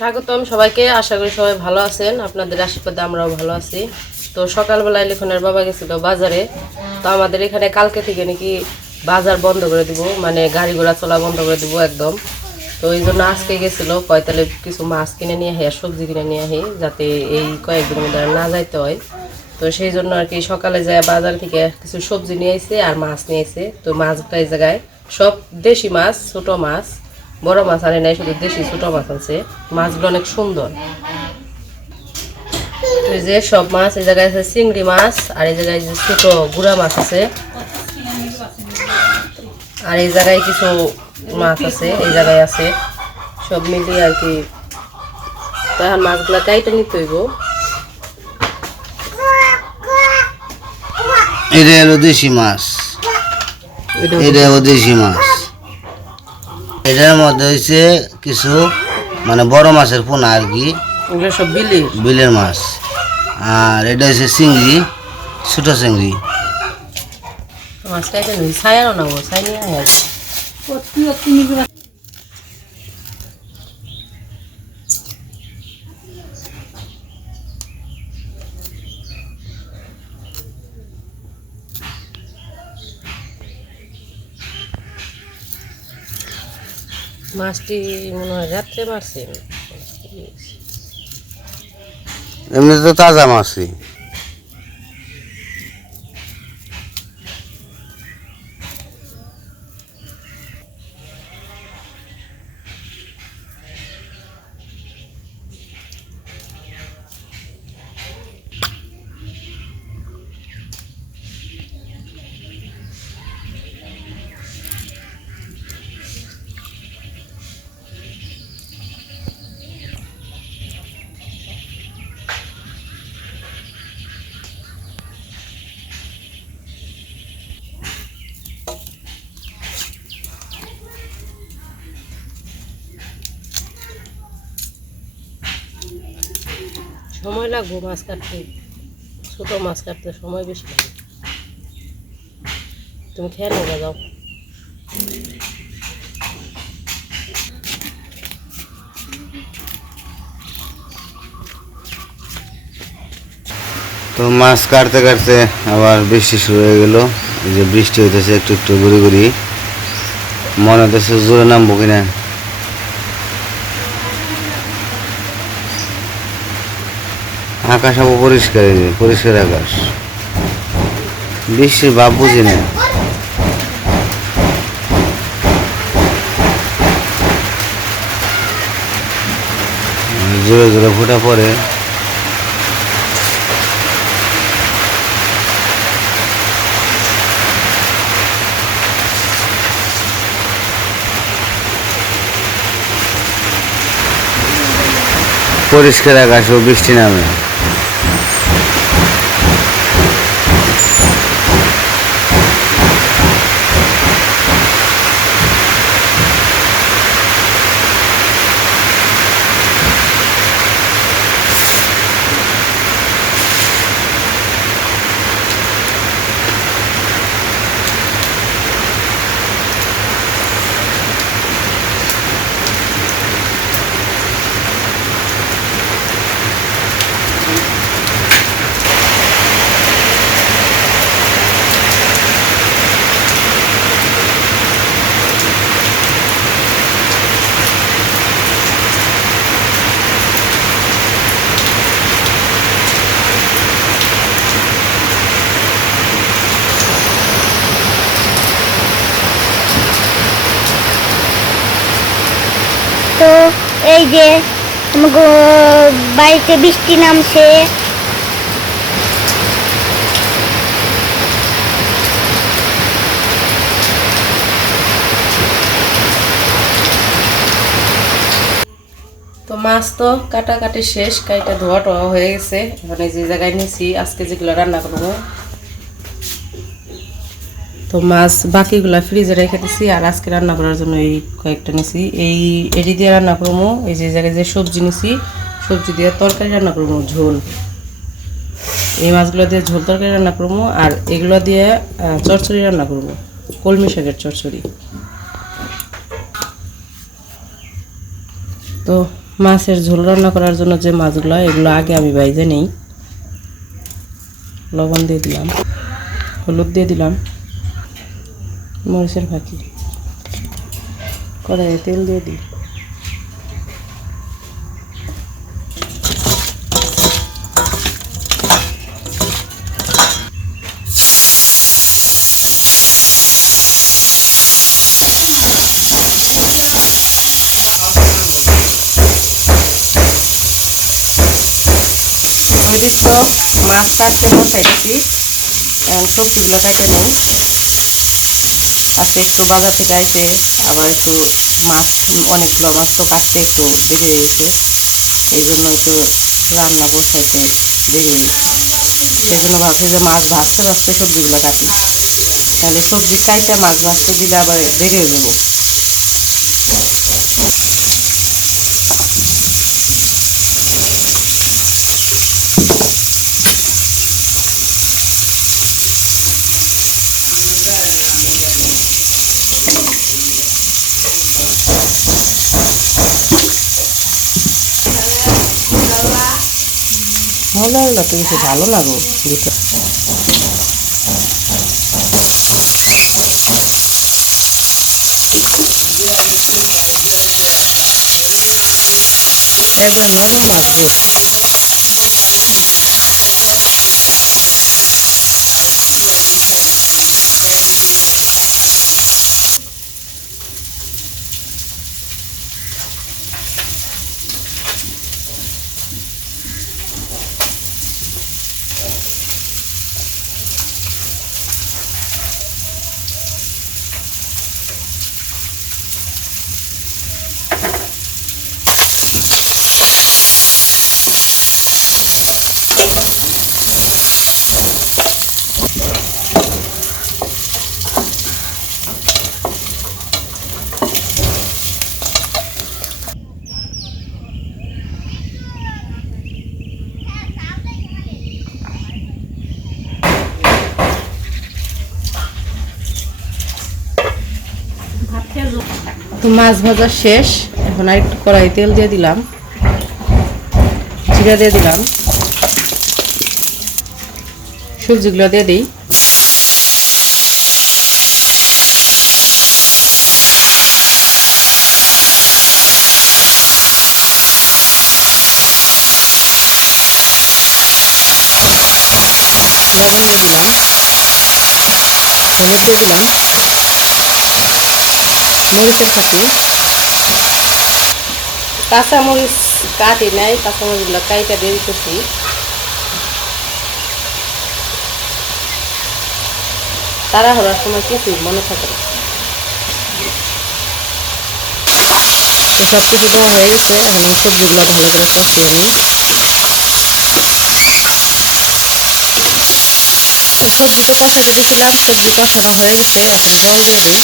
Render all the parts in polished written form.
স্বাগতম সবাইকে। আশা করি সবাই ভালো আছেন, আপনাদের আশীর্বাদে আমরাও ভালো আছি। তো সকালবেলায় লিখনের বাবা গেছিল বাজারে। তো আমাদের এখানে কালকে থেকে নাকি বাজার বন্ধ করে দিব, মানে গাড়ি ঘোড়া চলা বন্ধ করে দিব একদম। তো এই জন্য আজকে গেছিলো কয়তালে কিছু মাছ কিনে নিয়ে আসি আর সবজি কিনে নিয়ে আসি, যাতে এই কয়েকদিনের মধ্যে না যাইতে হয়। তো সেই জন্য আর কি সকালে যায় বাজার থেকে কিছু সবজি নিয়ে আসে আর মাছ নিয়ে আসে। তো মাছটা এই জায়গায় সব দেশি মাছ, ছোটো মাছ, বড় মাছ আনে নাই, শুধু দেশি ছোটো মাছ আছে। মাছগুলো অনেক সুন্দর। এই যে সব মাছ এই জায়গায় আছে, চিংড়ি মাছ, আর এই জায়গায় যে ছোট গুড়া মাছ আছে, আর এই জায়গায় কিছু মাছ আছে, এই জায়গায় আছে, সব মিলিয়ে আর কি। তো এখন মাছগুলো কাইটে নিতে হইব। এটা হলো দেশি মাছ, এটা হলো দেশি মাছ। এটার মধ্যে হচ্ছে কিছু মানে বড় মাছের পোনা আর কি, এগুলো সব বিলের মাছ। আর এটা হচ্ছে চিংড়ি, ছোট চিংড়ি। মাছ কাইটে নিই, ছায়ানো না, ছাই নিয়ে আয়। মাছটি মনে হয় রাত্রে মারছে। এমনি তো তাজা মাছই। সময় লাগবে মাছ কাটতে, ছোটো মাছ কাটতে সময় বেশি লাগে। তুমি খেয়ে নেবে যাও। তো মাছ কাটতে কাটতে আবার বৃষ্টি শুরু হয়ে গেল। এই যে বৃষ্টি হইতেছে একটু একটু ঘুরি ঘুরি, মনে হতেছে জোরে নামবো কিনা। আকাশ আবু পরিষ্কার, পরিষ্কার আকাশ, বৃষ্টির ভাব বুঝি না। জোরে জোরে ফোঁটা পড়ে। পরিষ্কার আকাশ ও বৃষ্টি নামে। তো এই যে আমাকে বাড়িতে বৃষ্টি নামছে। তো মাছ তো কাটাকাটি শেষ, কাইটা ধোয়া টোয়া হয়ে গেছে। মানে যে জায়গায় নিছি আজকে যেগুলো রান্না করবো, তো মাছ বাকিগুলা ফ্রিজে রেখে দিছি। আর আজকে রান্না করার জন্য এই কয়েকটা নিছি, এই এটি দিয়ে রান্না করবো। এই যে জায়গায় যে সবজি নিছি, সবজি দিয়ে তরকারি রান্না করবো, ঝোল। এই মাছগুলো দিয়ে ঝোল তরকারি রান্না করবো, আর এগুলো দিয়ে চচ্চড়ি রান্না করবো, কলমি শাকের চচ্চড়ি। তো মাছের ঝোল রান্না করার জন্য যে মাছগুলো এগুলো আগে আমি ভাইজে নেই। লবণ দিয়ে দিলাম, হলুদ দিয়ে দিলাম, মরিচের ফাঁকি, কড়াইয়ে তেল দিয়ে দিই। ওইদিক তো মাছ কাটতে বসাইতেছি, এখন সবজিগুলো কাটে নেই। আজকে একটু বাজার থেকে আইতে আবার একটু মাছ, অনেকগুলো মাছ তো কাটতে একটু দেরি হয়ে গেছে, এই জন্য একটু রান্না বসাইতে দেরি হয়েছে। সেই জন্য ভাবছি যে মাছ ভাজতে ভাজতে সবজিগুলো কাটি, তাহলে সবজি কাইতে মাছ ভাজতে দিলে আবার দেরি হয়ে যাবো। ভালো লাগলো তো, কিছু ভালো লাগো ভিতর। এবার লবণ লাগবে। তো মাছ ভাজা শেষ, এখন আর একটু কড়াই তেল দিয়ে দিলাম, জিরা দিয়ে দিলাম, সবজিগুলো দিয়ে দিই। লবণ দিয়ে দিলাম, হলুদ দিয়ে দিলাম, মরিচের ফাঁকি, কাঁচামরিচ কাটি নাই, কাঁচামরিচগুলো কাইটা দিয়ে দিতেছি। তারা হওয়ার সময় কিছুই মনে থাকে না। সব কিছু দেওয়া হয়ে গেছে, এখন এই সবজিগুলো ভালো করে কষিয়ে নিই। সবজি তো কষাতে দিয়েছিলাম, সবজি কষানো হয়ে গেছে, এখন জল দিয়ে দিই।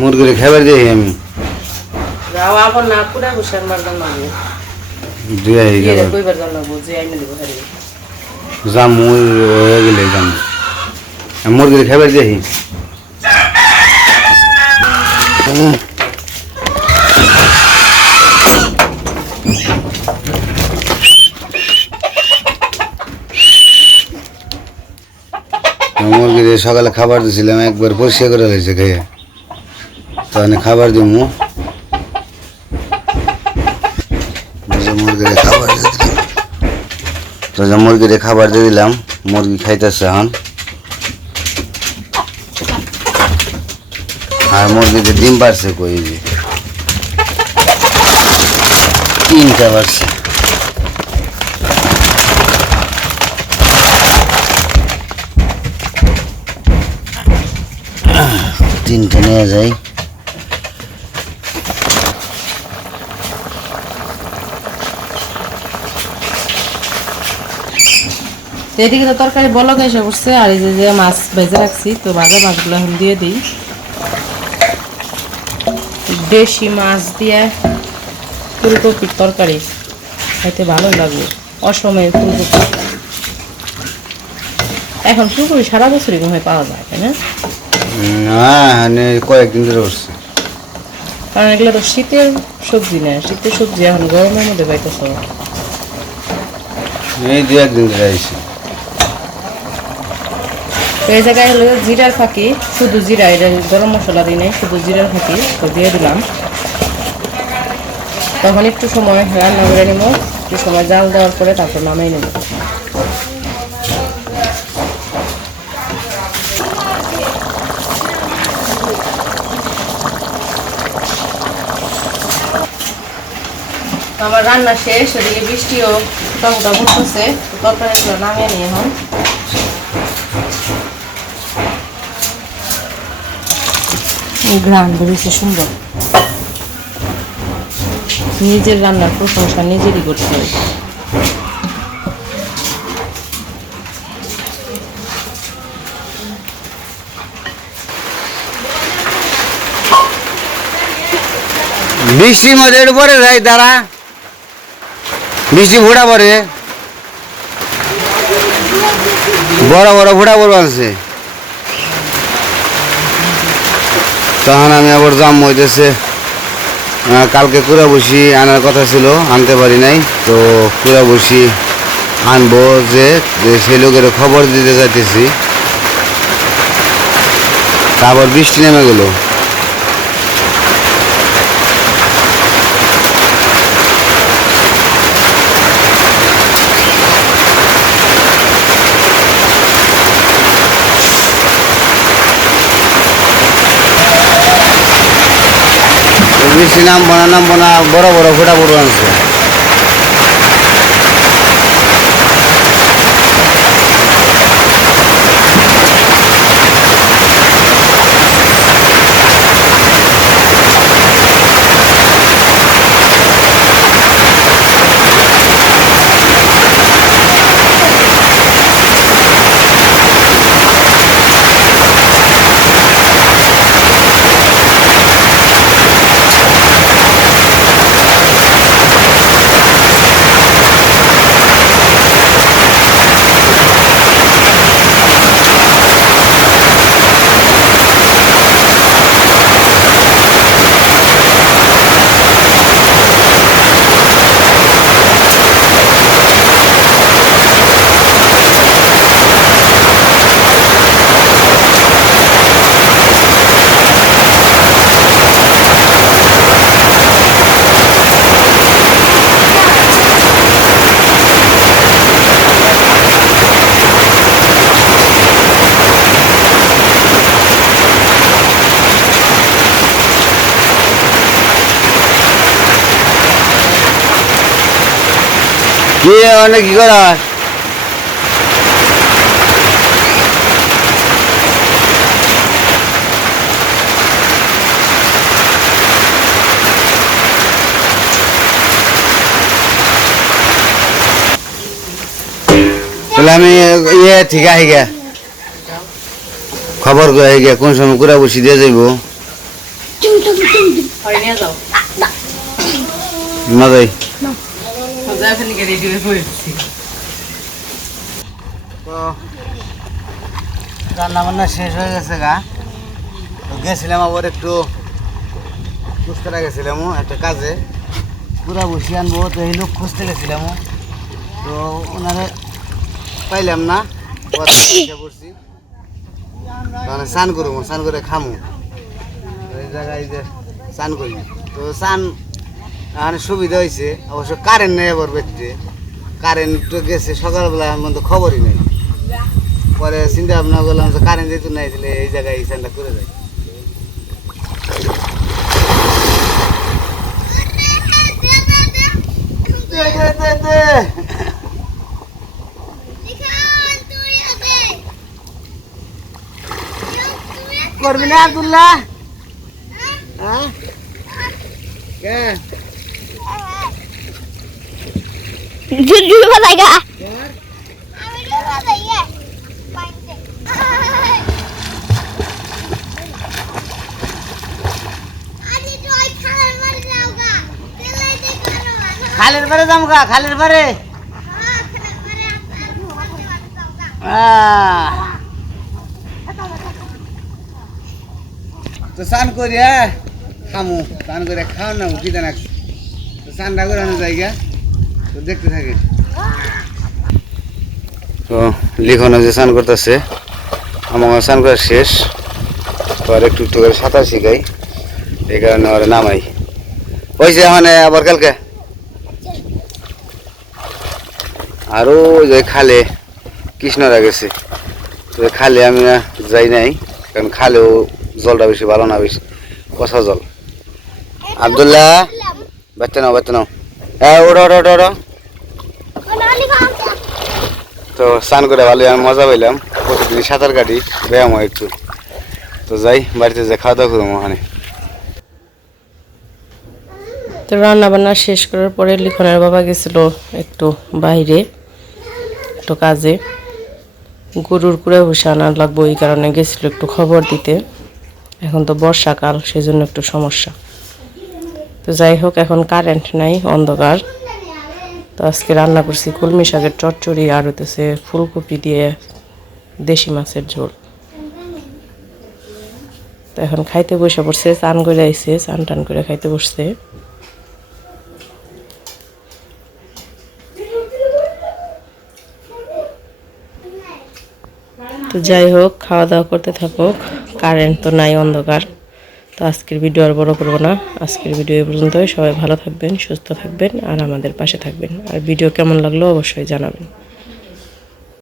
মুরগির খাবার দিই আমি যাও আবার না পুরা বসার মারদান মানে দিয়ে এর কইবার জন্য বুঝে আইনে দেব ঘরে জামু হয়ে গেলে জাম মুরগির খাবার দিই। মুরগির সকালে খাবার দিয়েছিলাম, একবার পরিষ্কার করে রয়েছে খেয়ে, তাহলে খাবার দিব। মুরগির খাবার দিয়ে দিলাম, তো মুরগির খাবার দিয়ে দিলাম, মুরগি খাইতেছে এখন। আর মুরগিতে ডিম পারছে কই, যে 3টা পারছে। তিনটে নিয়ে যাই। তো এদিকে তো তরকারি বলক এসে পড়ছে, আর এই যে মাছ ভেজে রাখছি, তো ভাজা মাছগুলো এখন দিয়ে দিই। দেশি মাছ দিয়ে ফুলকপির তরকারি খাইতে ভালো লাগবে, অসময়ে ফুলকপি। এখন ফুলকপি সারা বছরই মনে হয় পাওয়া যায়, তাই না? না কয়েকদিন ধরে উঠছে, কারণ এগুলো তো শীতের সবজি না, শীতের সবজি এখন গরমের মধ্যে পাইতেছ। এই 2-1 দিন ধরে আইছে। তো এই জায়গায় হলো জিরার ফাঁকি, শুধু জিরা, এটা গরম মশলা দিই নাই, শুধু জিরার ফাঁকি তো দিয়ে দিলাম। তখন একটু সময় রান্না করে নেব, একটু সময় জাল দেওয়ার পরে তারপর নামাই নেব। আমার রান্না শেষ, ওদিকে বৃষ্টিও টকটা পড়তেছে, তরকারিগুলো নামিয়ে নিয়ে এখন ঘ্রাণ বেরিয়েছে সুন্দর। নিজের রান্নার প্রশংসা নিজেরই করতে হবে। বৃষ্টির মধ্যে একটু পরে যাই তারা, বৃষ্টি ফোটা পরে বড় বড় ফোটা পড়ে আছে, তখন আমি আবার জাম হইতেছে। কালকে কুড়া বসি আনার কথা ছিল, আনতে পারি নাই, তো কুড়া বসি আনবো, যে সেই লোকের খবর দিতে যাইতেছি, তারপর বৃষ্টি নেমে গেল। বৃষ্টি নামবো না, বড় বড় ফোটা পড়ে আনছে। কি অনেক কি করা তাহলে আমি ঠিক আহি গে, খবর করে আহি গে, কোন সময় কুড়া বসি দিয়ে যাইব না যাই। রান্না বান্না শেষ হয়ে গেছে গা, তো গেছিলাম আবার একটু খুঁজতে গেছিলাম একটা কাজে, পুরা বসি আনবো, তো এই লোক খুঁজতে গেছিলাম, তো ওনারে পাইলাম না, পড়ছি তাহলে স্নান করবো, স্নান করে খামো, এই জায়গায় যে স্নান করি, তো স্নান এখানে সুবিধা হয়েছে, অবশ্য কারেন্ট নেই, আবার বেটে কারেন্ট গেছে সকালবেলা, আমার তো খবরই নেই, পরে চিন্তা ভাবনা করলাম যে কারেন্ট যেহেতু নাই, তাহলে এই জায়গায় এই স্নানটা করে যাই। করবি না আব্দুল্লাহ? ঝুলঝুল বাজাইগা। খালের পারে যাম গা, খালের পারে। তো স্নান করিয়া খামু, স্নান করে খাওয়া না কি জানা, তো স্নানটা করে আনা জায়গা তো দেখতে থাকি। তো লিখনও যে স্নান করতেছে, আমার স্নান করা শেষ, তো আর একটু একটু করে সাঁতার শিখাই, এই কারণে ওরা নামাই হয়েছে মানে আবার কালকে। আরও যে খালে কৃষ্ণরা গেছে, তো খালে আমি যাই নাই, কারণ খালেও জলটা বেশি ভালো না, বেশি কষা জল। আব্দুল্লাহ বাচ্চা নাও, বাচ্চা নাও, হ্যাঁ ওটা ওটা ওটা ওটা। তো স্নান করে ভালোই আমি মজা পাইলাম, প্রতিদিন সাঁতার কাটি, ব্যায়াম হয় একটু। তো যাই বাড়িতে যাই, খাওয়া দাওয়া করবো ওখানে। তো রান্না বান্না শেষ করার পরে লিখনের বাবা গেছিল একটু বাইরে, একটু কাজে, গরুর কুড়ে ভুষে আনা লাগবো, এই কারণে গেছিল একটু খবর দিতে। এখন তো বর্ষাকাল, সেই জন্য একটু সমস্যা। তো যাই হোক, এখন কারেন্ট নাই, অন্ধকার। তো আজকে রান্না করছি কলমি শাকের চচ্চড়ি, আর হইতেছে ফুলকপি দিয়ে দেশি মাছের ঝোল। তো এখন খাইতে বসে পড়ছে, চান করে আইছে, চান টান করে খাইতে বসছে। তো যাই হোক, খাওয়া দাওয়া করতে থাকুক, কারেন্ট তো নাই, অন্ধকার। তো আজকের ভিডিও আর বড় করবো না, আজকের ভিডিও এই পর্যন্তই। সবাই ভালো থাকবেন, সুস্থ থাকবেন, আর আমাদের পাশে থাকবেন। আর ভিডিও কেমন লাগলো অবশ্যই জানাবেন।